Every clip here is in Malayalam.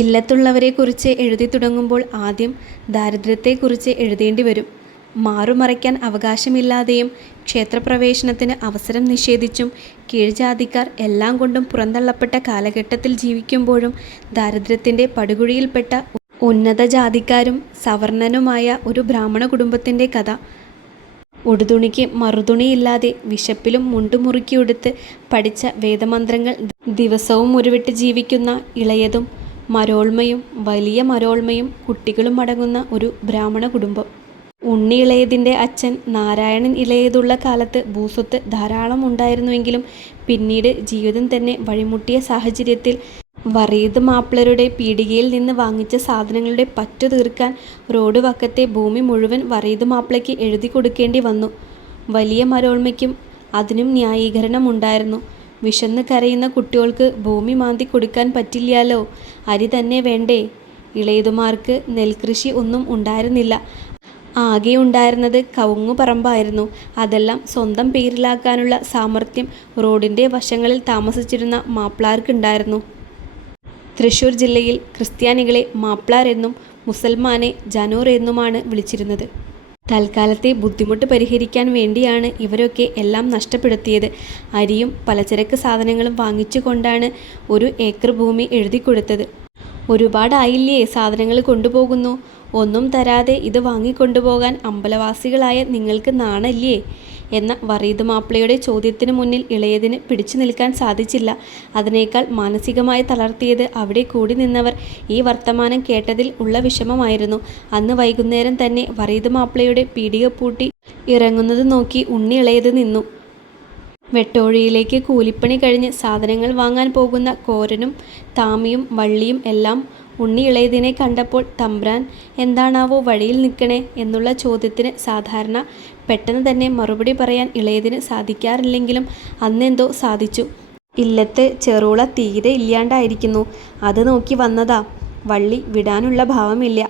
ഇല്ലത്തുള്ളവരെക്കുറിച്ച് എഴുതി തുടങ്ങുമ്പോൾ ആദ്യം ദാരിദ്ര്യത്തെക്കുറിച്ച് എഴുതേണ്ടി വരും. മാറുമറയ്ക്കാൻ അവകാശമില്ലാതെയും ക്ഷേത്രപ്രവേശനത്തിന് അവസരം നിഷേധിച്ചും കീഴ്ജാതിക്കാർ എല്ലാം കൊണ്ടും പുറന്തള്ളപ്പെട്ട കാലഘട്ടത്തിൽ ജീവിക്കുമ്പോഴും ദാരിദ്ര്യത്തിൻ്റെ പടുകുഴിയിൽപ്പെട്ട ഉന്നതജാതിക്കാരും സവർണനുമായ ഒരു ബ്രാഹ്മണ കുടുംബത്തിൻ്റെ കഥ. ഉടുതുണിക്ക് മറുതുണിയില്ലാതെ വിശപ്പിലും മുണ്ടുമുറുക്കിയുടുത്ത് പഠിച്ച വേദമന്ത്രങ്ങൾ ദിവസവും ഉരുവിട്ട് ജീവിക്കുന്ന ഇളയതും മരോൾമയും വലിയ മരോൾമയും കുട്ടികളും അടങ്ങുന്ന ഒരു ബ്രാഹ്മണ കുടുംബം. ഉണ്ണി ഇളയതിൻ്റെ അച്ഛൻ നാരായണൻ ഇളയതുള്ള കാലത്ത് ഭൂസ്വത്ത് ധാരാളം ഉണ്ടായിരുന്നുവെങ്കിലും പിന്നീട് ജീവിതം തന്നെ വഴിമുട്ടിയ സാഹചര്യത്തിൽ വറീദ് മാപ്ലരുടെ പീടികയിൽ നിന്ന് വാങ്ങിച്ച സാധനങ്ങളുടെ പറ്റു തീർക്കാൻ റോഡ് വക്കത്തെ ഭൂമി മുഴുവൻ വറീദ് മാപ്ലയ്ക്ക് എഴുതി കൊടുക്കേണ്ടി വന്നു. വലിയ മരോൾമയ്ക്കും അതിനും ന്യായീകരണമുണ്ടായിരുന്നു. വിശന്ന് കരയുന്ന കുട്ടികൾക്ക് ഭൂമി മാന്തി കൊടുക്കാൻ പറ്റില്ലാലോ, അരി തന്നെ വേണ്ടേ. ഇളയതുമാർക്ക് നെൽകൃഷി ഒന്നും ഉണ്ടായിരുന്നില്ല. ആകെ ഉണ്ടായിരുന്നത് കവുങ്ങുപറമ്പായിരുന്നു. അതെല്ലാം സ്വന്തം പേരിലാക്കാനുള്ള സാമർഥ്യം റോഡിൻ്റെ വശങ്ങളിൽ താമസിച്ചിരുന്ന മാപ്ലാർക്കുണ്ടായിരുന്നു. തൃശ്ശൂർ ജില്ലയിൽ ക്രിസ്ത്യാനികളെ മാപ്ലാർ എന്നും മുസൽമാനെ ജനൂർ എന്നുമാണ് വിളിച്ചിരുന്നത്. തൽക്കാലത്തെ ബുദ്ധിമുട്ട് പരിഹരിക്കാൻ വേണ്ടിയാണ് ഇവരൊക്കെ എല്ലാം നഷ്ടപ്പെടുത്തിയത്. അരിയും പലചരക്ക് സാധനങ്ങളും വാങ്ങിച്ചു കൊണ്ടാണ് 1 ഏക്കർ ഭൂമി എഴുതിക്കൊടുത്തത്. ഒരുപാടായില്ലേ സാധനങ്ങൾ കൊണ്ടുപോകുന്നു, ഒന്നും തരാതെ ഇത് വാങ്ങിക്കൊണ്ടുപോകാൻ അമ്പലവാസികളായ നിങ്ങൾക്ക് നാണല്ലേ എന്ന വറീദ് മാപ്ലയുടെ ചോദ്യത്തിന് മുന്നിൽ ഇളയതിന് പിടിച്ചു നിൽക്കാൻ സാധിച്ചില്ല. അതിനേക്കാൾ മാനസികമായി തളർത്തിയത് അവിടെ കൂടി നിന്നവർ ഈ വർത്തമാനം കേട്ടതിൽ ഉള്ള വിഷമമായിരുന്നു. അന്ന് വൈകുന്നേരം തന്നെ വറീദ് മാപ്ലയുടെ പീടിക പൂട്ടി ഇറങ്ങുന്നത് നോക്കി ഉണ്ണി ഇളയത് നിന്നു. വെട്ടോഴിയിലേക്ക് കൂലിപ്പണി കഴിഞ്ഞ് സാധനങ്ങൾ വാങ്ങാൻ പോകുന്ന കോരനും താമിയും വള്ളിയും എല്ലാം ഉണ്ണി ഇളയതിനെ കണ്ടപ്പോൾ തമ്പ്രാൻ എന്താണാവോ വഴിയിൽ നിൽക്കണേ എന്നുള്ള ചോദ്യത്തിന് സാധാരണ പെട്ടെന്ന് തന്നെ മറുപടി പറയാൻ ഇളയതിന് സാധിക്കാറില്ലെങ്കിലും അന്നെന്തോ സാധിച്ചു. ഇല്ലത്ത് ചെറുള തീരെ ഇല്ലാണ്ടായിരിക്കുന്നു, അത് നോക്കി വന്നതാ. വള്ളി വിടാനുള്ള ഭാവമില്ല.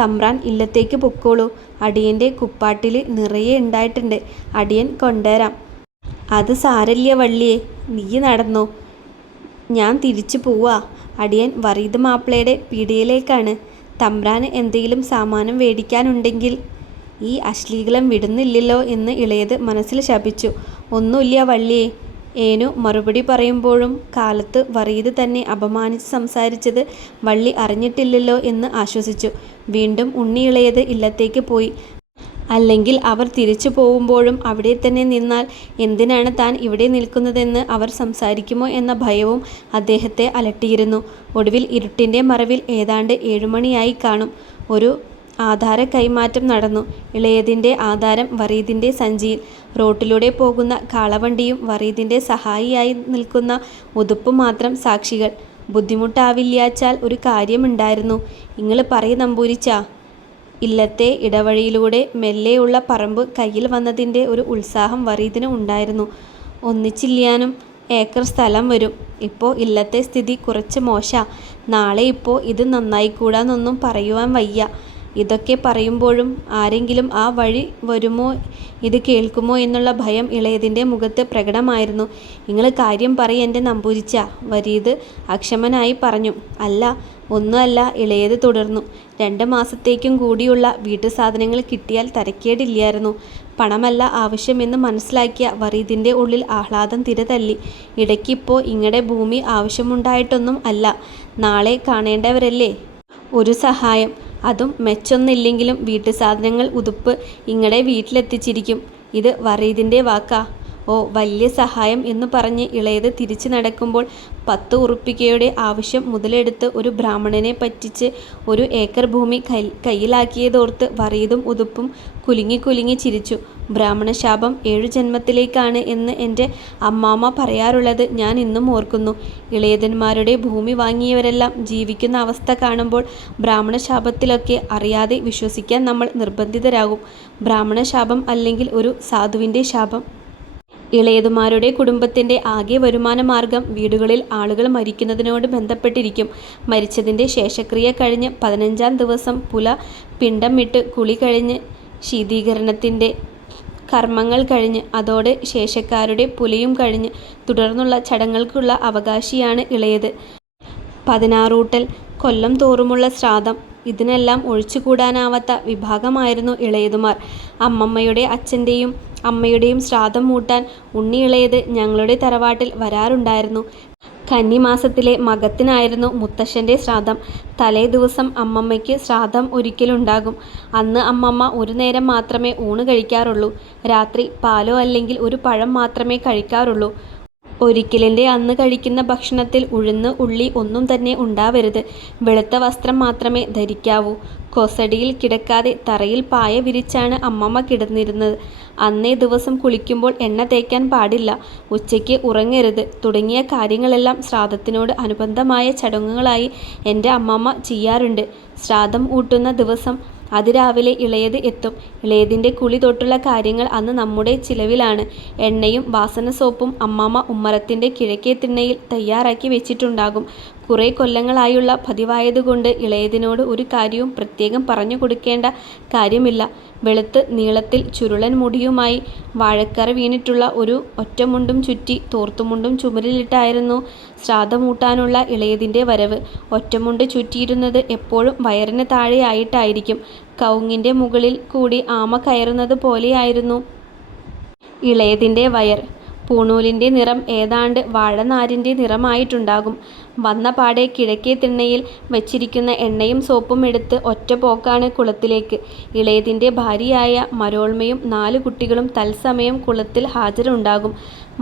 തമ്പ്രാൻ ഇല്ലത്തേക്ക് പൊക്കോളൂ, അടിയൻ്റെ കുപ്പാട്ടിൽ നിറയെ ഉണ്ടായിട്ടുണ്ട്, അടിയൻ കൊണ്ടുവരാം. അത് സാരല്യ വള്ളിയെ, നീ നടന്നോ, ഞാൻ തിരിച്ചു പോവാ. അടിയൻ വറീദ് മാപ്ലയുടെ പീടികയിലേക്കാണ്. തമ്പ്രാന് എന്തെങ്കിലും സാമാനം വേടിക്കാനുണ്ടെങ്കിൽ. ഈ അശ്ലീലം വിടുന്നില്ലല്ലോ എന്ന് ഇളയത് മനസ്സിൽ ശപിച്ചു. ഒന്നുമില്ല വള്ളിയെ. ഏനു മറുപടി പറയുമ്പോഴും കാലത്ത് വറീദ് തന്നെ അപമാനിച്ച് സംസാരിച്ചത് വള്ളി അറിഞ്ഞിട്ടില്ലല്ലോ എന്ന് ആശ്വസിച്ചു. വീണ്ടും ഉണ്ണി ഇളയത് ഇല്ലത്തേക്ക് പോയി. അല്ലെങ്കിൽ അവർ തിരിച്ചു പോവുമ്പോഴും അവിടെ തന്നെ നിന്നാൽ എന്തിനാണ് താൻ ഇവിടെ നിൽക്കുന്നതെന്ന് അവർ സംസാരിക്കുമോ എന്ന ഭയവും അദ്ദേഹത്തെ അലട്ടിയിരുന്നു. ഒടുവിൽ ഇരുട്ടിൻ്റെ മറവിൽ ഏതാണ്ട് 7 മണിയായി കാണും. ഒരു ആധാര കൈമാറ്റം നടന്നു. ഇളയതിൻ്റെ ആധാരം വറീദിൻ്റെ സഞ്ചിയിൽ. റോട്ടിലൂടെ പോകുന്ന കാളവണ്ടിയും വറീദിൻ്റെ സഹായിയായി നിൽക്കുന്ന ഉതുപ്പും മാത്രം സാക്ഷികൾ. ബുദ്ധിമുട്ടാവില്ലാച്ചാൽ ഒരു കാര്യമുണ്ടായിരുന്നു. ഇങ്ങള് പറയ് നമ്പൂരിച്ചാ. ഇല്ലത്തെ ഇടവഴിയിലൂടെ മെല്ലെയുള്ള പറമ്പ് കയ്യിൽ വന്നതിൻ്റെ ഒരു ഉത്സാഹം വറീദിന് ഉണ്ടായിരുന്നു. ഒന്നിച്ചില്ലാനും ഏക്കർ സ്ഥലം വരും. ഇപ്പോൾ ഇല്ലത്തെ സ്ഥിതി കുറച്ച് മോശാ. നാളെ ഇപ്പോൾ ഇത് നന്നായിക്കൂടാന്നൊന്നും പറയുവാൻ വയ്യ. ഇതൊക്കെ പറയുമ്പോഴും ആരെങ്കിലും ആ വഴി വരുമോ, ഇത് കേൾക്കുമോ എന്നുള്ള ഭയം ഇളയതിൻ്റെ മുഖത്ത് പ്രകടമായിരുന്നു. നിങ്ങൾ കാര്യം പറയ് എൻ്റെ നമ്പൂരിച്ച, വരീദ് അക്ഷമനായി പറഞ്ഞു. അല്ല, ഒന്നുമല്ല, ഇളയത് തുടർന്നു. 2 മാസത്തേക്കും കൂടിയുള്ള വീട്ടു സാധനങ്ങൾ കിട്ടിയാൽ തരക്കേടില്ലായിരുന്നു. പണമല്ല ആവശ്യമെന്ന് മനസ്സിലാക്കിയ വറീദിൻ്റെ ഉള്ളിൽ ആഹ്ലാദം തിരതല്ലി. ഇടയ്ക്കിപ്പോൾ ഇങ്ങടെ ഭൂമി ആവശ്യമുണ്ടായിട്ടൊന്നും അല്ല, നാളെ കാണേണ്ടവരല്ലേ. ഒരു സഹായം, അതും മെച്ചൊന്നില്ലെങ്കിലും വീട്ടു സാധനങ്ങൾ ഉതുപ്പ് ഇങ്ങടെ വീട്ടിലെത്തിച്ചിരിക്കും. ഇത് വറീദിൻ്റെ വാക്കാ. ഓ, വലിയ സഹായം എന്ന് പറഞ്ഞ് ഇളയത് തിരിച്ചു നടക്കുമ്പോൾ 10 ഉറുപ്പികയുടെ ആവശ്യം മുതലെടുത്ത് ഒരു ബ്രാഹ്മണനെ പറ്റിച്ച് 1 ഏക്കർ ഭൂമി കയ്യിലാക്കിയതോർത്ത് വറീദും ഉതുപ്പും കുലുങ്ങി കുലുങ്ങി ചിരിച്ചു. ബ്രാഹ്മണശാപം 7 ജന്മത്തിലേക്കാണ് എന്ന് എൻ്റെ അമ്മാമ്മ പറയാറുള്ളത് ഞാൻ ഇന്നും ഓർക്കുന്നു. ഇളയതന്മാരുടെ ഭൂമി വാങ്ങിയവരെല്ലാം ജീവിക്കുന്ന അവസ്ഥ കാണുമ്പോൾ ബ്രാഹ്മണശാപത്തിലൊക്കെ അറിയാതെ വിശ്വസിക്കാൻ നമ്മൾ നിർബന്ധിതരാകും. ബ്രാഹ്മണശാപം അല്ലെങ്കിൽ ഒരു സാധുവിൻ്റെ ശാപം. ഇളയതുമാരുടെ കുടുംബത്തിൻ്റെ ആകെ വരുമാന മാർഗം വീടുകളിൽ ആളുകൾ മരിക്കുന്നതിനോട് ബന്ധപ്പെട്ടിരിക്കും. മരിച്ചതിൻ്റെ ശേഷക്രിയ കഴിഞ്ഞ് 15-ാം ദിവസം പുല പിണ്ടം ഇട്ട് കുളി കഴിഞ്ഞ് ശീതീകരണത്തിൻ്റെ കർമ്മങ്ങൾ കഴിഞ്ഞ് അതോടെ ശേഷക്കാരുടെ പുലയും കഴിഞ്ഞ് തുടർന്നുള്ള ചടങ്ങുകൾക്കുള്ള അവകാശിയാണ് ഇളയത്. പതിനാറൂട്ടൽ, കൊല്ലം തോറുമുള്ള ശ്രാദ്ധം, ഇതിനെല്ലാം ഒഴിച്ചുകൂടാനാവാത്ത വിഭാഗമായിരുന്നു ഇളയതുമാർ. അമ്മമ്മയുടെ അച്ഛൻ്റെയും അമ്മയുടെയും ശ്രാദ്ധം മൂട്ടാൻ ഉണ്ണി ഇളയത് ഞങ്ങളുടെ തറവാട്ടിൽ വരാറുണ്ടായിരുന്നു. കന്നിമാസത്തിലെ മകത്തിനായിരുന്നു മുത്തശ്ശൻ്റെ ശ്രാദ്ധം. തലേ ദിവസം അമ്മമ്മയ്ക്ക് ശ്രാദ്ധം ഒരിക്കലുണ്ടാകും. അന്ന് അമ്മമ്മ ഒരു നേരം മാത്രമേ ഊണ് കഴിക്കാറുള്ളൂ. രാത്രി പാലോ അല്ലെങ്കിൽ ഒരു പഴം മാത്രമേ കഴിക്കാറുള്ളൂ. ഒരിക്കലിൻ്റെ അന്ന് കഴിക്കുന്ന ഭക്ഷണത്തിൽ ഉഴുന്ന്, ഉള്ളി ഒന്നും തന്നെ ഉണ്ടാവരുത്. വെളുത്ത വസ്ത്രം മാത്രമേ ധരിക്കാവൂ. കൊസടിയിൽ കിടക്കാതെ തറയിൽ പായ വിരിച്ചാണ് അമ്മമ്മ കിടന്നിരുന്നത്. അന്നേ ദിവസം കുളിക്കുമ്പോൾ എണ്ണ തേക്കാൻ പാടില്ല, ഉച്ചയ്ക്ക് ഉറങ്ങരുത് തുടങ്ങിയ കാര്യങ്ങളെല്ലാം ശ്രാദ്ധത്തിനോട് അനുബന്ധമായ ചടങ്ങുകളായി എൻ്റെ അമ്മമ്മ ചെയ്യാറുണ്ട്. ശ്രാദ്ധം ഊട്ടുന്ന ദിവസം അതിരാവിലെ ഇളയത് എത്തും. ഇളയതിൻ്റെ കുളി തൊട്ടുള്ള കാര്യങ്ങൾ അന്ന് നമ്മുടെ ചിലവിലാണ്. എണ്ണയും വാസന സോപ്പും അമ്മാമ്മ ഉമ്മറത്തിൻ്റെ കിഴക്കേ തിണ്ണയിൽ തയ്യാറാക്കി വെച്ചിട്ടുണ്ടാകും. കുറേ കൊല്ലങ്ങളായുള്ള പതിവായതുകൊണ്ട് ഇളയതിനോട് ഒരു കാര്യവും പ്രത്യേകം പറഞ്ഞു കൊടുക്കേണ്ട കാര്യമില്ല. വെളുത്ത് നീളത്തിൽ ചുരുളൻ മുടിയുമായി വാഴക്കറ വീണിട്ടുള്ള ഒരു ഒറ്റമുണ്ടും ചുറ്റി തോർത്തുമുണ്ടും ചുമരിലിട്ടായിരുന്നു ശ്രാദ്ധമൂട്ടാനുള്ള ഇളയതിൻ്റെ വരവ്. ഒറ്റമുണ്ട് ചുറ്റിയിരുന്നത് എപ്പോഴും വയറിന് താഴെയായിട്ടായിരിക്കും. കവുങ്ങിൻ്റെ മുകളിൽ കൂടി ആമ കയറുന്നത് പോലെയായിരുന്നു ഇളയതിൻ്റെ വയർ. പൂണൂലിൻ്റെ നിറം ഏതാണ്ട് വാഴനാരിൻ്റെ നിറമായിട്ടുണ്ടാകും. വന്ന പാടെ കിഴക്കേ തിണ്ണയിൽ വച്ചിരിക്കുന്ന എണ്ണയും സോപ്പും എടുത്ത് ഒറ്റ പോക്കാണ് കുളത്തിലേക്ക്. ഇളയതിൻ്റെ ഭാര്യയായ മരോൾമയും 4 കുട്ടികളും തത്സമയം കുളത്തിൽ ഹാജരുണ്ടാകും.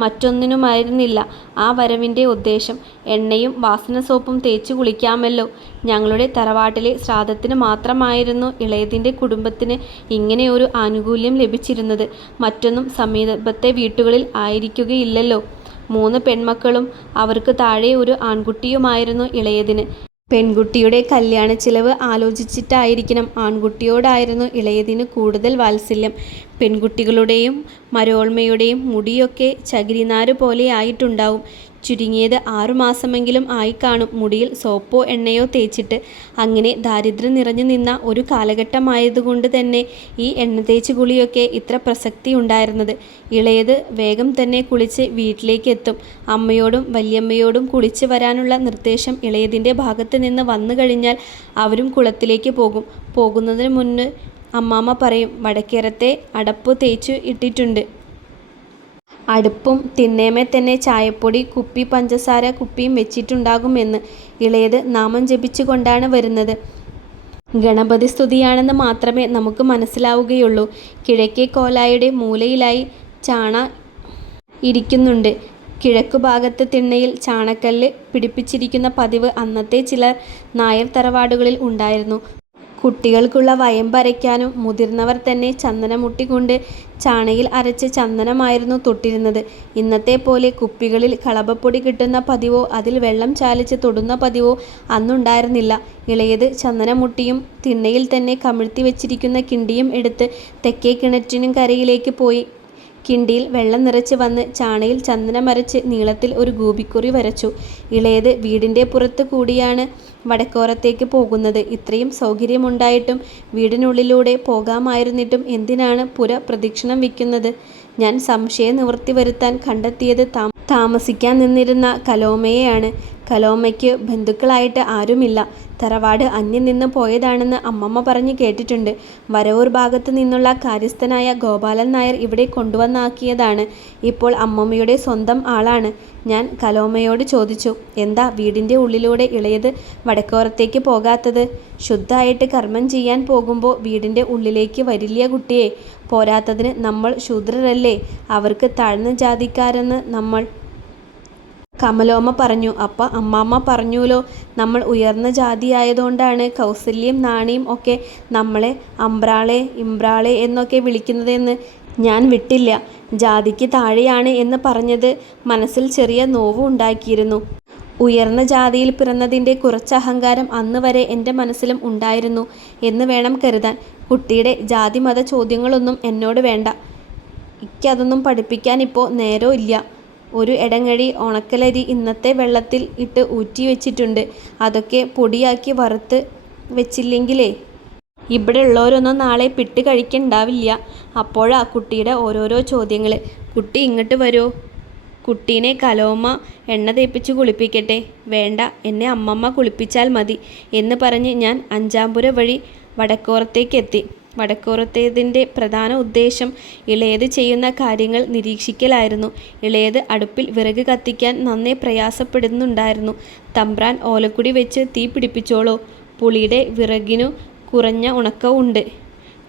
മറ്റൊന്നിനുമായിരുന്നില്ല ആ വരവിൻ്റെ ഉദ്ദേശം. എണ്ണയും വാസന സോപ്പും തേച്ചു കുളിക്കാമല്ലോ. ഞങ്ങളുടെ തറവാട്ടിലെ ശ്രാദ്ധത്തിന് മാത്രമായിരുന്നു ഇളയതിൻ്റെ കുടുംബത്തിന് ഇങ്ങനെയൊരു ആനുകൂല്യം ലഭിച്ചിരുന്നത്. മറ്റൊന്നും സമീപത്തെ വീട്ടുകളിൽ ആയിരിക്കുകയില്ലല്ലോ. 3 പെൺമക്കളും അവർക്ക് താഴെ ഒരു ആൺകുട്ടിയുമായിരുന്നു ഇളയതിന്. പെൺകുട്ടിയുടെ കല്യാണ ചിലവ് ആലോചിച്ചിട്ടായിരിക്കണം ആൺകുട്ടിയോടായിരുന്നു ഇളയതിന് കൂടുതൽ വാത്സല്യം. പെൺകുട്ടികളുടെയും മരോൾമയുടെയും മുടിയൊക്കെ ചകിരിനാര് പോലെ ആയിട്ടുണ്ടാവും. ചുരുങ്ങിയത് 6 മാസമെങ്കിലും ആയിക്കാണും മുടിയിൽ സോപ്പോ എണ്ണയോ തേച്ചിട്ട്. അങ്ങനെ ദാരിദ്ര്യം നിറഞ്ഞു നിന്ന ഒരു കാലഘട്ടമായതുകൊണ്ട് തന്നെ ഈ എണ്ണ കുളിയൊക്കെ ഇത്ര പ്രസക്തി ഉണ്ടായിരുന്നത്. ഇളയത് വേഗം തന്നെ കുളിച്ച് വീട്ടിലേക്ക് എത്തും. അമ്മയോടും വല്യമ്മയോടും കുളിച്ച് വരാനുള്ള നിർദ്ദേശം ഇളയതിൻ്റെ ഭാഗത്ത് നിന്ന് വന്നു കഴിഞ്ഞാൽ അവരും കുളത്തിലേക്ക് പോകും. പോകുന്നതിന് മുന്ന് അമ്മാമ്മ പറയും, വടക്കേറത്തെ അടപ്പ് തേച്ചു ഇട്ടിട്ടുണ്ട്. അടുപ്പും തിണ്ണേമേ തന്നെ ചായപ്പൊടി കുപ്പി പഞ്ചസാര കുപ്പിയും വെച്ചിട്ടുണ്ടാകുമെന്ന്. ഇളയത് നാമം ജപിച്ചു കൊണ്ടാണ് വരുന്നത്. ഗണപതി സ്തുതിയാണെന്ന് മാത്രമേ നമുക്ക് മനസ്സിലാവുകയുള്ളൂ. കിഴക്കേ കോലായുടെ മൂലയിലായി ചാണ ഇരിക്കുന്നുണ്ട്. കിഴക്കുഭാഗത്തെ തിണ്ണയിൽ ചാണക്കല്ല് പിടിപ്പിച്ചിരിക്കുന്ന പതിവ് അന്നത്തെ ചില നായർ തറവാടുകളിൽ ഉണ്ടായിരുന്നു. കുട്ടികൾക്കുള്ള വയമ്പരയ്ക്കാനും മുതിർന്നവർ തന്നെ ചന്ദനമുട്ടി കൊണ്ട് ചാണയിൽ അരച്ച് ചന്ദനമായിരുന്നു തൊട്ടിരുന്നത്. ഇന്നത്തെ പോലെ കുപ്പികളിൽ കളഭപ്പൊടി കിട്ടുന്ന പതിവോ അതിൽ വെള്ളം ചാലിച്ച് തൊടുന്ന പതിവോ അന്നുണ്ടായിരുന്നില്ല. ഇളയത് ചന്ദനമുട്ടിയും തിണ്ണയിൽ തന്നെ കമിഴ്ത്തി വെച്ചിരിക്കുന്ന കിണ്ടിയും എടുത്ത് തെക്കേ കിണറ്റിനും കരയിലേക്ക് പോയി കിണ്ടിയിൽ വെള്ളം നിറച്ച് വന്ന് ചാണയിൽ ചന്ദനമരച്ച് നീളത്തിൽ ഒരു ഗോപിക്കുറി വരച്ചു. ഇളയത് വീടിൻ്റെ പുറത്ത് കൂടിയാണ് വടക്കോറത്തേക്ക് പോകുന്നത്. ഇത്രയും സൗകര്യമുണ്ടായിട്ടും വീടിനുള്ളിലൂടെ പോകാമായിരുന്നിട്ടും എന്തിനാണ് പുര പ്രദക്ഷിണം വയ്ക്കുന്നത്? ഞാൻ സംശയ നിവൃത്തി വരുത്താൻ കണ്ടെത്തിയത് താമസിക്കാൻ നിന്നിരുന്ന കലോമയെയാണ്. കലോമയ്ക്ക് ബന്ധുക്കളായിട്ട് ആരുമില്ല. തറവാട് അന്യം നിന്ന് പോയതാണെന്ന് അമ്മമ്മ പറഞ്ഞു കേട്ടിട്ടുണ്ട്. വരവൂർ ഭാഗത്ത് നിന്നുള്ള കാര്യസ്ഥനായ ഗോപാലൻ നായർ ഇവിടെ കൊണ്ടുവന്നാക്കിയതാണ്. ഇപ്പോൾ അമ്മമ്മയുടെ സ്വന്തം ആളാണ്. ഞാൻ കലോമയോട് ചോദിച്ചു, എന്താ വീടിൻ്റെ ഉള്ളിലൂടെ ഇളയത് വടക്കോറത്തേക്ക് പോകാത്തത്? ശുദ്ധമായിട്ട് കർമ്മം ചെയ്യാൻ പോകുമ്പോൾ വീടിൻ്റെ ഉള്ളിലേക്ക് വരില്ല കുട്ടിയെ. പോരാത്തതിന് നമ്മൾ ശൂദ്രരല്ലേ, അവർക്ക് താഴ്ന്ന ജാതിക്കാരെന്ന് നമ്മൾ. കമലോമ പറഞ്ഞു. അപ്പം അമ്മാമ്മ പറഞ്ഞുല്ലോ, നമ്മൾ ഉയർന്ന ജാതിയായതുകൊണ്ടാണ് കൗസല്യം നാണിയും ഒക്കെ നമ്മളെ അമ്പ്രാളെ ഇമ്പ്രാളെ എന്നൊക്കെ വിളിക്കുന്നതെന്ന്. ഞാൻ വിട്ടില്ല. ജാതിക്ക് താഴെയാണ് എന്ന് പറഞ്ഞത് മനസ്സിൽ ചെറിയ നോവ് ഉണ്ടാക്കിയിരുന്നു. ഉയർന്ന ജാതിയിൽ പിറന്നതിൻ്റെ കുറച്ച് അഹങ്കാരം അന്ന് വരെ എൻ്റെ മനസ്സിലും ഉണ്ടായിരുന്നു എന്ന് വേണം കരുതാൻ. കുട്ടിയുടെ ജാതിമത ചോദ്യങ്ങളൊന്നും എന്നോട് വേണ്ട. എനിക്കതൊന്നും പഠിപ്പിക്കാൻ ഇപ്പോൾ നേരവും ഇല്ല. ഒരു എടങ്ങഴി ഉണക്കലരി ഇന്നത്തെ വെള്ളത്തിൽ ഇട്ട് ഊറ്റി വെച്ചിട്ടുണ്ട്. അതൊക്കെ പൊടിയാക്കി വറുത്ത് വെച്ചില്ലെങ്കിലേ ഇവിടെ ഉള്ളവരൊന്നും നാളെ പിട്ട് കഴിക്കണ്ടാവില്ല. അപ്പോഴാ കുട്ടിയുടെ ഓരോരോ ചോദ്യങ്ങൾ. കുട്ടി ഇങ്ങോട്ട് വരുമോ? കുട്ടീനെ കലോമ്മ എണ്ണ തേപ്പിച്ച് കുളിപ്പിക്കട്ടെ? വേണ്ട, എന്നെ അമ്മമ്മ കുളിപ്പിച്ചാൽ മതി എന്ന് പറഞ്ഞ് ഞാൻ അഞ്ചാംപുര വഴി വടക്കോറത്തേക്കെത്തി. വടക്കോറത്തേതിൻ്റെ പ്രധാന ഉദ്ദേശം ഇളയത് ചെയ്യുന്ന കാര്യങ്ങൾ നിരീക്ഷിക്കലായിരുന്നു. ഇളയത് അടുപ്പിൽ വിറക് കത്തിക്കാൻ നന്നേ പ്രയാസപ്പെടുന്നുണ്ടായിരുന്നു. തമ്പ്രാൻ ഓലക്കുടി വെച്ച് തീ പിടിപ്പിച്ചോളൂ, പുളിയുടെ വിറകിനു കുറഞ്ഞ ഉണക്കമുണ്ട്,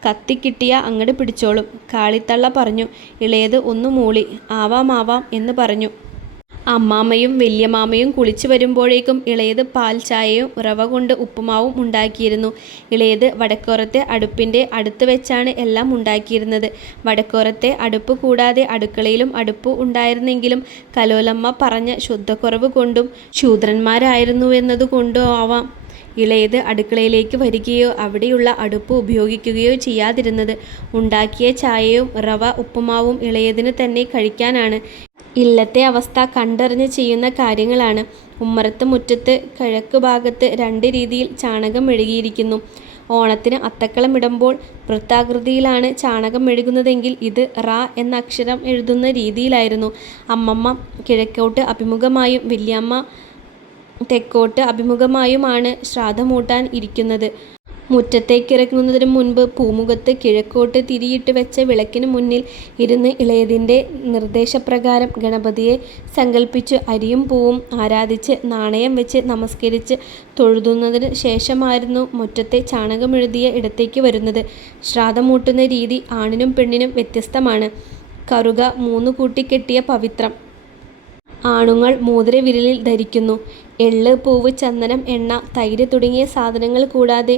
കത്തിക്കിട്ടിയ അങ്ങട് പിടിച്ചോളും, കാളിത്തള്ള പറഞ്ഞു. ഇളയത് ഒന്നു മൂളി, ആവാം ആവാം എന്ന് പറഞ്ഞു. അമ്മാമ്മയും വല്യമാമയും കുളിച്ചു വരുമ്പോഴേക്കും ഇളയത് പാൽ ചായയും റവ കൊണ്ട് ഉപ്പുമാവും ഉണ്ടാക്കിയിരുന്നു. ഇളയത് വടക്കോറത്തെ അടുപ്പിൻ്റെ അടുത്ത് വെച്ചാണ് എല്ലാം ഉണ്ടാക്കിയിരുന്നത്. വടക്കോറത്തെ അടുപ്പ് കൂടാതെ അടുക്കളയിലും അടുപ്പ് ഉണ്ടായിരുന്നെങ്കിലും കലോലമ്മ പറഞ്ഞ ശുദ്ധക്കുറവ് കൊണ്ടും ശൂദ്രന്മാരായിരുന്നുവെന്നതുകൊണ്ടോ ആവാം ഇളയത് അടുക്കളയിലേക്ക് വരികയോ അവിടെയുള്ള അടുപ്പ് ഉപയോഗിക്കുകയോ ചെയ്യാതിരുന്നത്. ഉണ്ടാക്കിയ ചായയും റവ ഉപ്പുമാവും ഇളയതിന് തന്നെ കഴിക്കാനാണ്. ഇല്ലത്തെ അവസ്ഥ കണ്ടറിഞ്ഞ് ചെയ്യുന്ന കാര്യങ്ങളാണ്. ഉമ്മറത്ത് മുറ്റത്ത് കിഴക്ക് ഭാഗത്ത് 2 രീതിയിൽ ചാണകം മെഴുകിയിരിക്കുന്നു. ഓണത്തിന് അത്തക്കളമിടുമ്പോൾ വൃത്താകൃതിയിലാണ് ചാണകം മെഴുകുന്നതെങ്കിൽ ഇത് റ എന്ന അക്ഷരം എഴുതുന്ന രീതിയിലായിരുന്നു. അമ്മമ്മ കിഴക്കോട്ട് അഭിമുഖമായും വല്യമ്മ തെക്കോട്ട് അഭിമുഖമായുമാണ് ശ്രാദ്ധമൂട്ടാൻ ഇരിക്കുന്നത്. മുറ്റത്തേക്കിറങ്ങുന്നതിന് മുൻപ് പൂമുഖത്ത് കിഴക്കോട്ട് തിരിയിട്ട് വെച്ച വിളക്കിന് മുന്നിൽ ഇരുന്ന് ഇളയതിൻ്റെ നിർദ്ദേശപ്രകാരം ഗണപതിയെ സങ്കല്പിച്ച് അരിയും പൂവും ആരാധിച്ച് നാണയം വെച്ച് നമസ്കരിച്ച് തൊഴുതുന്നതിന് ശേഷമായിരുന്നു മുറ്റത്തെ ചാണകമെഴുതിയ ഇടത്തേക്ക് വരുന്നത്. ശ്രാദ്ധമൂട്ടുന്ന രീതി ആണിനും പെണ്ണിനും വ്യത്യസ്തമാണ്. കറുക 3 കൂട്ടിക്കെട്ടിയ പവിത്രം ആണുങ്ങൾ മോതിരവിരലിൽ ധരിക്കുന്നു. എള്ള്, പൂവ്, ചന്ദനം, എണ്ണ, തൈര് തുടങ്ങിയ സാധനങ്ങൾ കൂടാതെ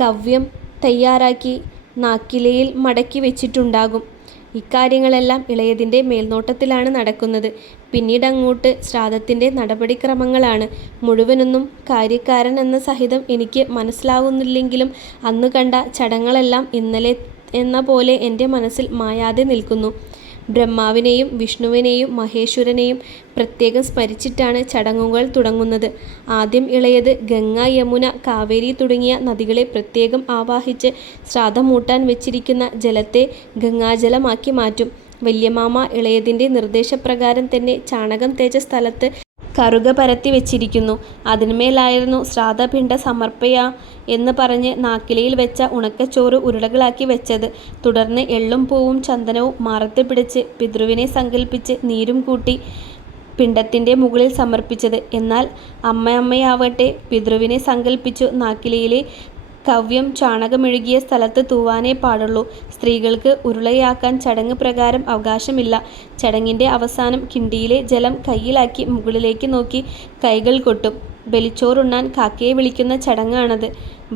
കവ്യം തയ്യാറാക്കി നാക്കിലയിൽ മടക്കി വെച്ചിട്ടുണ്ടാകും. ഇക്കാര്യങ്ങളെല്ലാം ഇളയതിൻ്റെ മേൽനോട്ടത്തിലാണ് നടക്കുന്നത്. പിന്നീടങ്ങോട്ട് ശ്രാദ്ധത്തിൻ്റെ നടപടിക്രമങ്ങളാണ്. മുഴുവനൊന്നും കാര്യക്കാരൻ എന്ന സഹിതം എനിക്ക് മനസ്സിലാവുന്നില്ലെങ്കിലും അന്നു കണ്ട ചടങ്ങുകളെല്ലാം ഇന്നലെ എന്ന പോലെ എൻ്റെ മനസ്സിൽ മായാതെ നിൽക്കുന്നു. ബ്രഹ്മാവിനെയും വിഷ്ണുവിനെയും മഹേശ്വരനെയും പ്രത്യേകം സ്മരിച്ചിട്ടാണ് ചടങ്ങുകൾ തുടങ്ങുന്നത്. ആദ്യം ഇളയത് ഗംഗ, യമുന, കാവേരി തുടങ്ങിയ നദികളെ പ്രത്യേകം ആവാഹിച്ച് ശ്രാദ്ധമൂട്ടാൻ വെച്ചിരിക്കുന്ന ജലത്തെ ഗംഗാജലമാക്കി മാറ്റും. വല്യമാമ ഇളയതിൻ്റെ നിർദ്ദേശപ്രകാരം തന്നെ ചാണകം തേച്ച സ്ഥലത്ത് കറുക പരത്തി വെച്ചിരിക്കുന്നു. അതിന്മേലായിരുന്നു ശ്രാദ്ധപിണ്ഡ സമർപ്പയ എന്ന് പറഞ്ഞ് നാക്കിലയിൽ വെച്ച ഉണക്കച്ചോറ് ഉരുളകളാക്കി വെച്ചത്. തുടർന്ന് എള്ളും പൂവും ചന്ദനവും മാറത്ത് പിടിച്ച് പിതൃവിനെ സങ്കല്പിച്ച് നീരും കൂട്ടി പിണ്ഡത്തിൻ്റെ മുകളിൽ സമർപ്പിച്ചത്. എന്നാൽ അമ്മയാവട്ടെ പിതൃവിനെ സങ്കല്പിച്ചു നാക്കിലയിലെ കവ്യം ചാണകമെഴുകിയ സ്ഥലത്ത് തൂവാനേ പാടുള്ളൂ. സ്ത്രീകൾക്ക് ഉരുളയാക്കാൻ ചടങ്ങ് പ്രകാരം അവകാശമില്ല. ചടങ്ങിൻ്റെ അവസാനം കിണ്ടിയിലെ ജലം കയ്യിലാക്കി മുകളിലേക്ക് നോക്കി കൈകൾ കൊട്ടും. ബലിച്ചോറുണ്ണാൻ കാക്കയെ വിളിക്കുന്ന ചടങ്ങാണത്.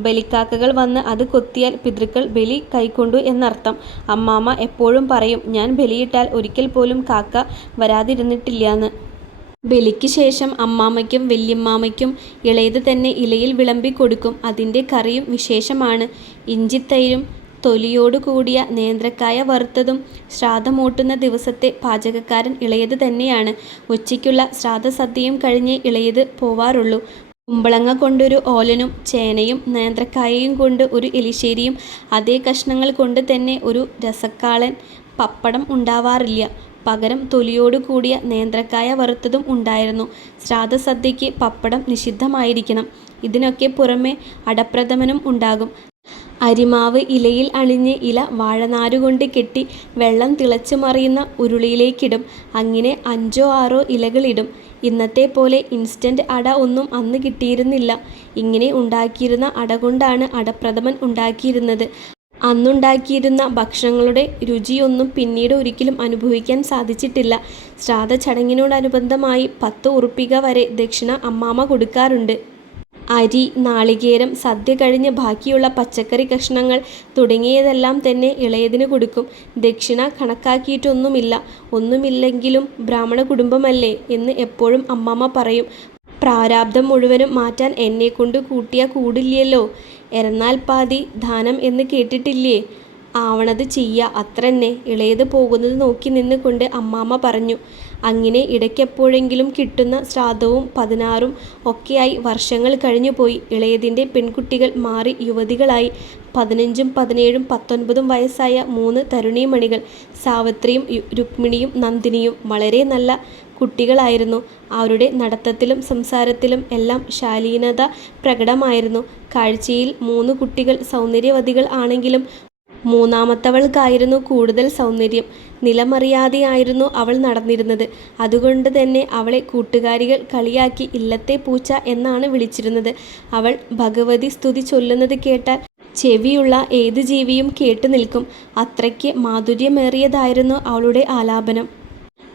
ബലിക്കാക്കകൾ വന്ന് അത് കൊത്തിയാൽ പിതൃക്കൾ ബലി കൈക്കൊണ്ടു എന്നർത്ഥം. അമ്മാമ്മ എപ്പോഴും പറയും, ഞാൻ ബലിയിട്ടാൽ ഒരിക്കൽ പോലും കാക്ക വരാതിരുന്നിട്ടില്ലാന്ന്. ബലിക്ക് ശേഷം അമ്മാമ്മയ്ക്കും വല്യമ്മാമയ്ക്കും ഇളയത് തന്നെ ഇലയിൽ വിളമ്പി കൊടുക്കും. അതിൻ്റെ കറിയും വിശേഷമാണ്. ഇഞ്ചിത്തൈരും തൊലിയോടു കൂടിയ നേന്ത്രക്കായ വറുത്തതും. ശ്രാദ്ധമൂട്ടുന്ന ദിവസത്തെ പാചകക്കാരൻ ഇളയത് തന്നെയാണ്. ഉച്ചയ്ക്കുള്ള ശ്രാദ്ധസദ്യയും കഴിഞ്ഞ് ഇളയത് പോവാറുള്ളൂ. കുമ്പളങ്ങ കൊണ്ടൊരു ഓലനും ചേനയും നേന്ത്രക്കായയും കൊണ്ട് ഒരു എലിശ്ശേരിയും അതേ കഷ്ണങ്ങൾ കൊണ്ട് തന്നെ ഒരു രസക്കാളൻ. പപ്പടം ഉണ്ടാവാറില്ല. പകരം തൊലിയോടു കൂടിയ നേന്ത്രക്കായ വറുത്തതും ഉണ്ടായിരുന്നു. ശ്രാദ്ധസദ്യയ്ക്ക് പപ്പടം നിഷിദ്ധമായിരിക്കണം. ഇതിനൊക്കെ പുറമെ അടപ്രഥമനും ഉണ്ടാകും. അരിമാവ് ഇലയിൽ അണിഞ്ഞ് ഇല വാഴനാരുകൊണ്ട് കെട്ടി വെള്ളം തിളച്ചു മറിയുന്ന ഉരുളിയിലേക്കിടും. അങ്ങനെ 5-6 ഇലകളിടും. ഇന്നത്തെ പോലെ ഇൻസ്റ്റൻറ്റ് അട ഒന്നും അന്ന് കിട്ടിയിരുന്നില്ല. ഇങ്ങനെ ഉണ്ടാക്കിയിരുന്ന അട കൊണ്ടാണ് അടപ്രഥമൻ ഉണ്ടാക്കിയിരുന്നത്. അന്നുണ്ടാക്കിയിരുന്ന ഭക്ഷണങ്ങളുടെ രുചിയൊന്നും പിന്നീട് ഒരിക്കലും അനുഭവിക്കാൻ സാധിച്ചിട്ടില്ല. ശ്രാദ്ധ ചടങ്ങിനോടനുബന്ധമായി 10 ഉറുപ്പിക വരെ ദക്ഷിണ അമ്മാമ്മ കൊടുക്കാറുണ്ട്. അരി, നാളികേരം, സദ്യ കഴിഞ്ഞ് ബാക്കിയുള്ള പച്ചക്കറി കഷ്ണങ്ങൾ തുടങ്ങിയതെല്ലാം തന്നെ ഇളയതിന് കൊടുക്കും. ദക്ഷിണ കണക്കാക്കിയിട്ടൊന്നുമില്ല. ഒന്നുമില്ലെങ്കിലും ബ്രാഹ്മണ കുടുംബമല്ലേ എന്ന് എപ്പോഴും അമ്മാമ്മ പറയും. പ്രാരാബ്ധം മുഴുവനും മാറ്റാൻ എന്നെക്കൊണ്ട് കൂട്ടിയാ കൂടില്ലല്ലോ. എരന്നാൽ പാതി ദാനം എന്ന് കേട്ടിട്ടില്ലേ? ആവണത് ചെയ്യ അത്രന്നെ. ഇളയത് പോകുന്നത് നോക്കി നിന്ന് കൊണ്ട് അമ്മാമ്മ പറഞ്ഞു. അങ്ങനെ ഇടയ്ക്കെപ്പോഴെങ്കിലും കിട്ടുന്ന ശ്രാദ്ധവും 16ഉം ഒക്കെയായി വർഷങ്ങൾ കഴിഞ്ഞുപോയി. ഇളയതിൻ്റെ പെൺകുട്ടികൾ മാറി യുവതികളായി. 15ഉം 17ഉം 19ഉം വയസ്സായ 3 തരുണീമണികൾ. സാവിത്രിയും രുക്മിണിയും നന്ദിനിയും വളരെ നല്ല കുട്ടികളായിരുന്നു. അവരുടെ നടത്തത്തിലും സംസാരത്തിലും എല്ലാം ശാലീനത പ്രകടമായിരുന്നു. കാഴ്ചയിൽ 3 കുട്ടികൾ സൗന്ദര്യവതികൾ ആണെങ്കിലും മൂന്നാമത്തവൾക്കായിരുന്നു കൂടുതൽ സൗന്ദര്യം. നിലമറിയാതെയായിരുന്നു അവൾ നടന്നിരുന്നത്. അതുകൊണ്ട് തന്നെ അവളെ കൂട്ടുകാരികൾ കളിയാക്കി ഇല്ലത്തെ പൂച്ച എന്നാണ് വിളിച്ചിരുന്നത്. അവൾ ഭഗവതി സ്തുതി ചൊല്ലുന്നത് കേട്ടാൽ ചെവിയുള്ള ഏത് ജീവിയും കേട്ടു നിൽക്കും. അത്രയ്ക്ക് മാധുര്യമേറിയതായിരുന്നു അവളുടെ ആലാപനം.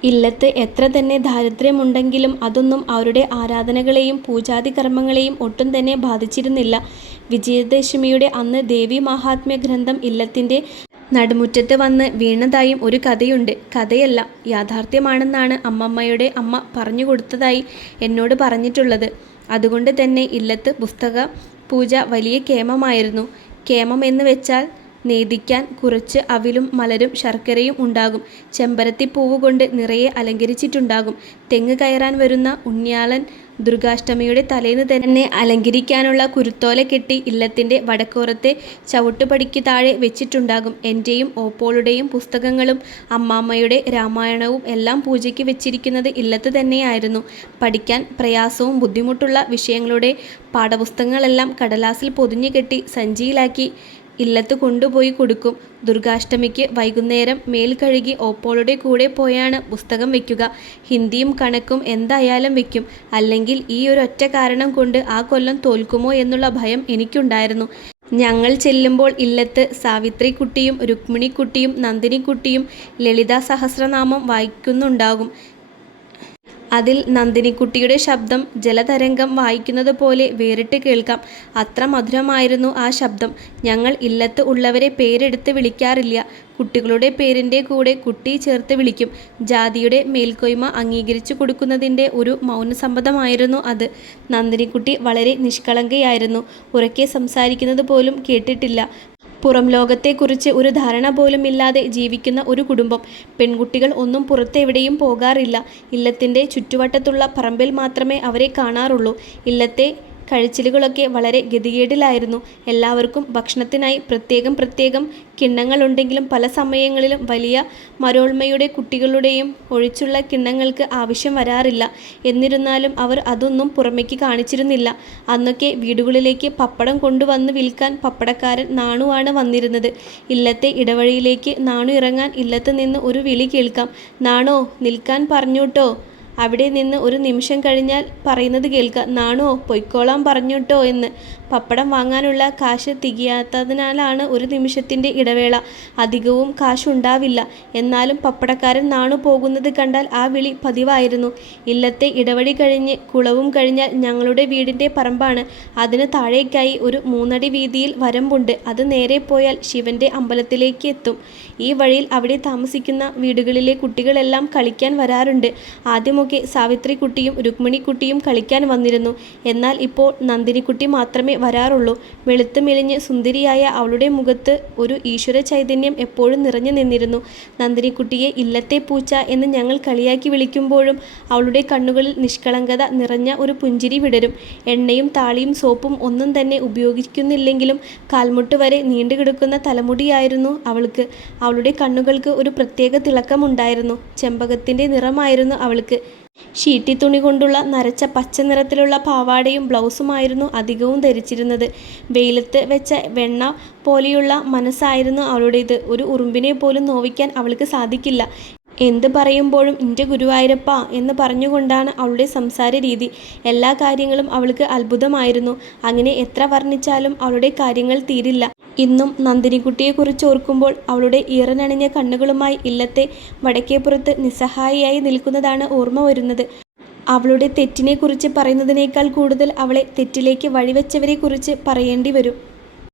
ഇല്ലത്ത് എത്ര തന്നെ ദാരിദ്ര്യമുണ്ടെങ്കിലും അതൊന്നും അവരുടെ ആരാധനകളെയും പൂജാതി കർമ്മങ്ങളെയും ഒട്ടും തന്നെ ബാധിച്ചിരുന്നില്ല. വിജയദശമിയുടെ അന്ന് ദേവി മാഹാത്മ്യ ഗ്രന്ഥം ഇല്ലത്തിൻ്റെ നടുമുറ്റത്ത് വന്ന് വീണതായും ഒരു കഥയുണ്ട്. കഥയല്ല, യാഥാർത്ഥ്യമാണെന്നാണ് അമ്മമ്മയുടെ അമ്മ പറഞ്ഞു കൊടുത്തതായി എന്നോട് പറഞ്ഞിട്ടുള്ളത്. അതുകൊണ്ട് തന്നെ ഇല്ലത്ത് പുസ്തക പൂജ വലിയ കേമമായിരുന്നു. കേമം എന്ന് വെച്ചാൽ നേദിക്കാൻ കുറച്ച് അവിലും മലരും ശർക്കരയും ഉണ്ടാകും. ചെമ്പരത്തിപ്പൂവ് കൊണ്ട് നിറയെ അലങ്കരിച്ചിട്ടുണ്ടാകും. തെങ്ങ് കയറാൻ വരുന്ന ഉണ്ണിയാളൻ ദുർഗാഷ്ടമിയുടെ തലേന്ന് തന്നെ അലങ്കരിക്കാനുള്ള കുരുത്തോല കെട്ടി ഇല്ലത്തിൻ്റെ വടക്കോറത്തെ ചവിട്ടുപടിക്ക് താഴെ വെച്ചിട്ടുണ്ടാകും. എൻ്റെയും ഓപ്പോളുടെയും പുസ്തകങ്ങളും അമ്മാമ്മയുടെ രാമായണവും എല്ലാം പൂജയ്ക്ക് വെച്ചിരിക്കുന്നത് ഇല്ലത്ത് തന്നെയായിരുന്നു. പഠിക്കാൻ പ്രയാസവും ബുദ്ധിമുട്ടുള്ള വിഷയങ്ങളുടെ പാഠപുസ്തകങ്ങളെല്ലാം കടലാസിൽ പൊതിഞ്ഞു കെട്ടി സഞ്ചിയിലാക്കി ഇല്ലത്ത് കൊണ്ടുപോയി കൊടുക്കും. ദുർഗാഷ്ടമിക്ക് വൈകുന്നേരം മേൽ കഴുകി ഓപ്പോളുടെ കൂടെ പോയാണ് പുസ്തകം വയ്ക്കുക. ഹിന്ദിയും കണക്കും എന്തായാലും വയ്ക്കും. അല്ലെങ്കിൽ ഈ ഒരൊറ്റ കാരണം കൊണ്ട് ആ കൊല്ലം തോൽക്കുമോ എന്നുള്ള ഭയം എനിക്കുണ്ടായിരുന്നു. ഞങ്ങൾ ചെല്ലുമ്പോൾ ഇല്ലത്ത് സാവിത്രിക്കുട്ടിയും രുക്മിണിക്കുട്ടിയും നന്ദിനിക്കുട്ടിയും ലളിതാ സഹസ്രനാമം വായിക്കുന്നുണ്ടാകും. അതിൽ നന്ദിനിക്കുട്ടിയുടെ ശബ്ദം ജലതരംഗം വായിക്കുന്നത് പോലെ വേറിട്ട് കേൾക്കാം. അത്ര മധുരമായിരുന്നു ആ ശബ്ദം. ഞങ്ങൾ ഇല്ലത്ത് ഉള്ളവരെ പേരെടുത്ത് വിളിക്കാറില്ല. കുട്ടികളുടെ പേരിൻ്റെ കൂടെ കുട്ടി ചേർത്ത് വിളിക്കും. ജാതിയുടെ മേൽക്കോയ്മ അംഗീകരിച്ചു കൊടുക്കുന്നതിൻ്റെ ഒരു മൗനസമ്മതമായിരുന്നു അത്. നന്ദിനിക്കുട്ടി വളരെ നിഷ്കളങ്കയായിരുന്നു. ഉറക്കെ സംസാരിക്കുന്നത് പോലും കേട്ടിട്ടില്ല. പുറം ലോകത്തെക്കുറിച്ച് ഒരു ധാരണ പോലും ഇല്ലാതെ ജീവിക്കുന്ന ഒരു കുടുംബം. പെൺകുട്ടികൾ ഒന്നും പുറത്തെവിടെയും പോകാറില്ല. ഇല്ലത്തിൻ്റെ ചുറ്റുവട്ടത്തുള്ള പറമ്പിൽ മാത്രമേ അവരെ കാണാറുള്ളൂ. ഇല്ലത്തെ കഴിച്ചിലുകളൊക്കെ വളരെ ഗതികേടിലായിരുന്നു. എല്ലാവർക്കും ഭക്ഷണത്തിനായി പ്രത്യേകം കിണ്ണങ്ങളുണ്ടെങ്കിലും പല സമയങ്ങളിലും വലിയ മരോൾമയുടെ കുട്ടികളുടെയും ഒഴിച്ചുള്ള കിണ്ണങ്ങൾക്ക് ആവശ്യം വരാറില്ല. എന്നിരുന്നാലും അവർ അതൊന്നും പുറമേക്ക് കാണിച്ചിരുന്നില്ല. അന്നൊക്കെ വീടുകളിലേക്ക് പപ്പടം കൊണ്ടുവന്ന് വിൽക്കാൻ പപ്പടക്കാരൻ നാണുവാണ് വന്നിരുന്നത്. ഇല്ലത്തെ ഇടവഴിയിലേക്ക് നാണു ഇറങ്ങാൻ ഇല്ലത്ത് നിന്ന് ഒരു വിളി കേൾക്കാം. നാണോ, നിൽക്കാൻ പറഞ്ഞൂട്ടോ. അവിടെ നിന്ന് ഒരു നിമിഷം കഴിഞ്ഞാൽ പറയുന്നത് കേൾക്കാം, നാണോ പൊയ്ക്കോളാൻ പറഞ്ഞൂട്ടോ എന്ന്. പപ്പടം വാങ്ങാനുള്ള കാശ് തികയാത്തതിനാലാണ് ഒരു നിമിഷത്തിൻ്റെ ഇടവേള. അധികവും കാശുണ്ടാവില്ല. എന്നാലും പപ്പടക്കാരൻ നാണു പോകുന്നത് കണ്ടാൽ ആ വിളി പതിവായിരുന്നു. ഇല്ലത്തെ ഇടവഴി കഴിഞ്ഞ് കുളവും കഴിഞ്ഞാൽ ഞങ്ങളുടെ വീടിൻ്റെ പറമ്പാണ്. അതിന് താഴേക്കായി ഒരു 3 അടി വീതിയിൽ വരമ്പുണ്ട്. അത് നേരെ പോയാൽ ശിവൻ്റെ അമ്പലത്തിലേക്ക് എത്തും. ഈ വഴിയിൽ അവിടെ താമസിക്കുന്ന വീടുകളിലെ കുട്ടികളെല്ലാം കളിക്കാൻ വരാറുണ്ട്. ആദ്യമൊക്കെ സാവിത്രിക്കുട്ടിയും രുക്മിണിക്കുട്ടിയും കളിക്കാൻ വന്നിരുന്നു. എന്നാൽ ഇപ്പോൾ നന്ദിനിക്കുട്ടി മാത്രമേ വരാറുള്ളൂ. വെളുത്ത് മെലിഞ്ഞ് സുന്ദരിയായ അവളുടെ മുഖത്ത് ഒരു ഈശ്വര ചൈതന്യം എപ്പോഴും നിറഞ്ഞു നിന്നിരുന്നു. നന്ദിനിക്കുട്ടിയെ ഇല്ലത്തെ പൂച്ച എന്ന് ഞങ്ങൾ കളിയാക്കി വിളിക്കുമ്പോഴും അവളുടെ കണ്ണുകളിൽ നിഷ്കളങ്കത നിറഞ്ഞ ഒരു പുഞ്ചിരി വിടരും. എണ്ണയും താളിയും സോപ്പും ഒന്നും തന്നെ ഉപയോഗിക്കുന്നില്ലെങ്കിലും കാൽമുട്ട് വരെ നീണ്ടുകിടക്കുന്ന തലമുടിയായിരുന്നു അവൾക്ക്. അവളുടെ കണ്ണുകൾക്ക് ഒരു പ്രത്യേക തിളക്കമുണ്ടായിരുന്നു. ചെമ്പകത്തിൻ്റെ നിറമായിരുന്നു അവൾക്ക്. ഷീറ്റിത്തുണി കൊണ്ടുള്ള നരച്ച പച്ച നിറത്തിലുള്ള പാവാടയും ബ്ലൗസുമായിരുന്നു അധികവും ധരിച്ചിരുന്നത്. വെയിലത്ത് വെച്ച വെണ്ണ പോലെയുള്ള മനസ്സായിരുന്നു അവളുടേത്. ഒരു ഉറുമ്പിനെ പോലും നോവിക്കാൻ അവൾക്ക് സാധിക്കില്ല. എന്ത് പറയുമ്പോഴും ഇൻ്റെ ഗുരുവായൂരപ്പ എന്ന് പറഞ്ഞുകൊണ്ടാണ് അവളുടെ സംസാര രീതി. എല്ലാ കാര്യങ്ങളും അവൾക്ക് അത്ഭുതമായിരുന്നു. അങ്ങനെ എത്ര വർണ്ണിച്ചാലും അവളുടെ കാര്യങ്ങൾ തീരില്ല. ഇന്നും നന്ദിനിക്കുട്ടിയെക്കുറിച്ച് ഓർക്കുമ്പോൾ അവളുടെ ഈറനണിഞ്ഞ കണ്ണുകളുമായി ഇല്ലത്തെ വടക്കേപ്പുറത്ത് നിസ്സഹായിയായി നിൽക്കുന്നതാണ് ഓർമ്മ വരുന്നത്. അവളുടെ തെറ്റിനെക്കുറിച്ച് പറയുന്നതിനേക്കാൾ കൂടുതൽ അവളെ തെറ്റിലേക്ക് വഴിവെച്ചവരെക്കുറിച്ച് പറയേണ്ടി വരും.